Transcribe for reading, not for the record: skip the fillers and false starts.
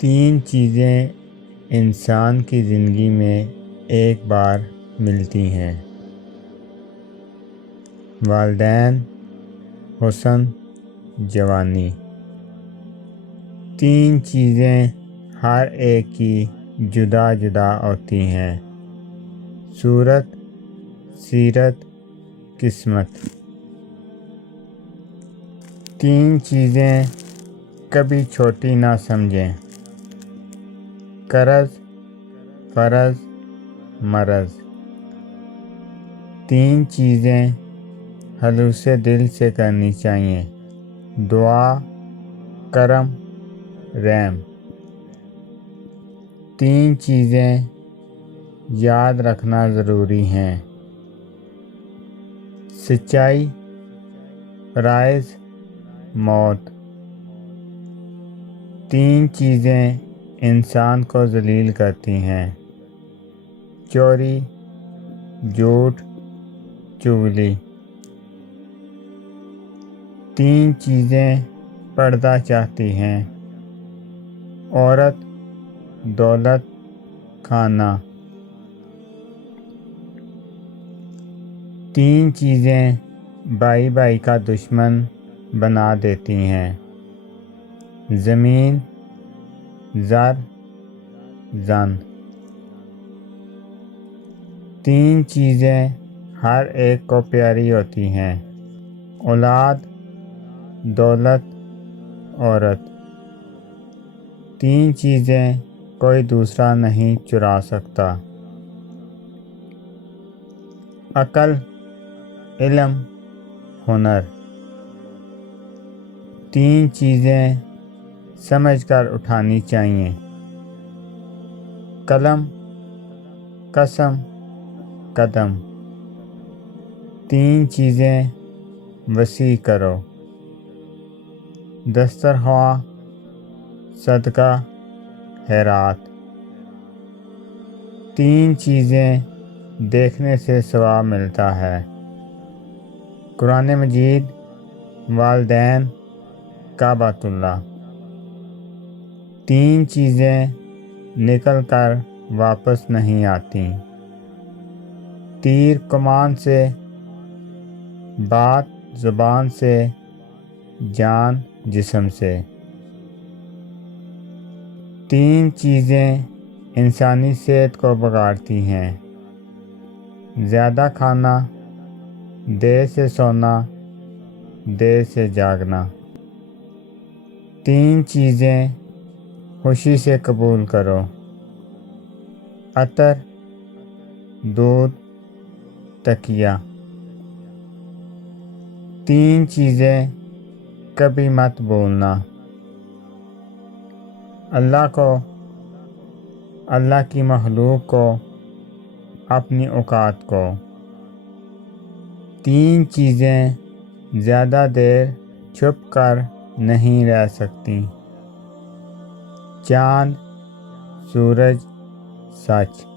تین چیزیں انسان کی زندگی میں ایک بار ملتی ہیں: والدین، حسن، جوانی۔ تین چیزیں ہر ایک کی جدا جدا ہوتی ہیں: صورت، سیرت، قسمت۔ تین چیزیں کبھی چھوٹی نہ سمجھیں: قرض، فرض، مرض۔ تین چیزیں خلوص دل سے کرنی چاہیے: دعا، کرم، رحم۔ تین چیزیں یاد رکھنا ضروری ہیں: سچائی، فرائض، موت۔ تین چیزیں انسان کو ذلیل کرتی ہیں: چوری، جھوٹ، چغلی۔ تین چیزیں پردہ چاہتی ہیں: عورت، دولت، کھانا۔ تین چیزیں بھائی بھائی کا دشمن بنا دیتی ہیں: زمین، زر، زن۔ تین چیزیں ہر ایک کو پیاری ہوتی ہیں: اولاد، دولت، عورت۔ تین چیزیں کوئی دوسرا نہیں چرا سکتا: عقل، علم، ہنر۔ تین چیزیں سمجھ کر اٹھانی چاہیے: قلم، قسم، قدم۔ تین چیزیں وسیع کرو: دسترخواں، صدقہ، خیرات۔ تین چیزیں دیکھنے سے ثواب ملتا ہے: قرآن مجید، والدین، کعبۃ اللہ۔ تین چیزیں نکل کر واپس نہیں آتیں: تیر کمان سے، بات زبان سے، جان جسم سے۔ تین چیزیں انسانی صحت کو بگاڑتی ہیں: زیادہ کھانا، دیر سے سونا، دیر سے جاگنا۔ تین چیزیں خوشی سے قبول کرو: عطر، دودھ، تکیہ۔ تین چیزیں کبھی مت بھولنا: اللہ کو، اللہ کی مخلوق کو، اپنی اوقات کو۔ تین چیزیں زیادہ دیر چھپ کر نہیں رہ سکتیں: چاند، سورج، سچ۔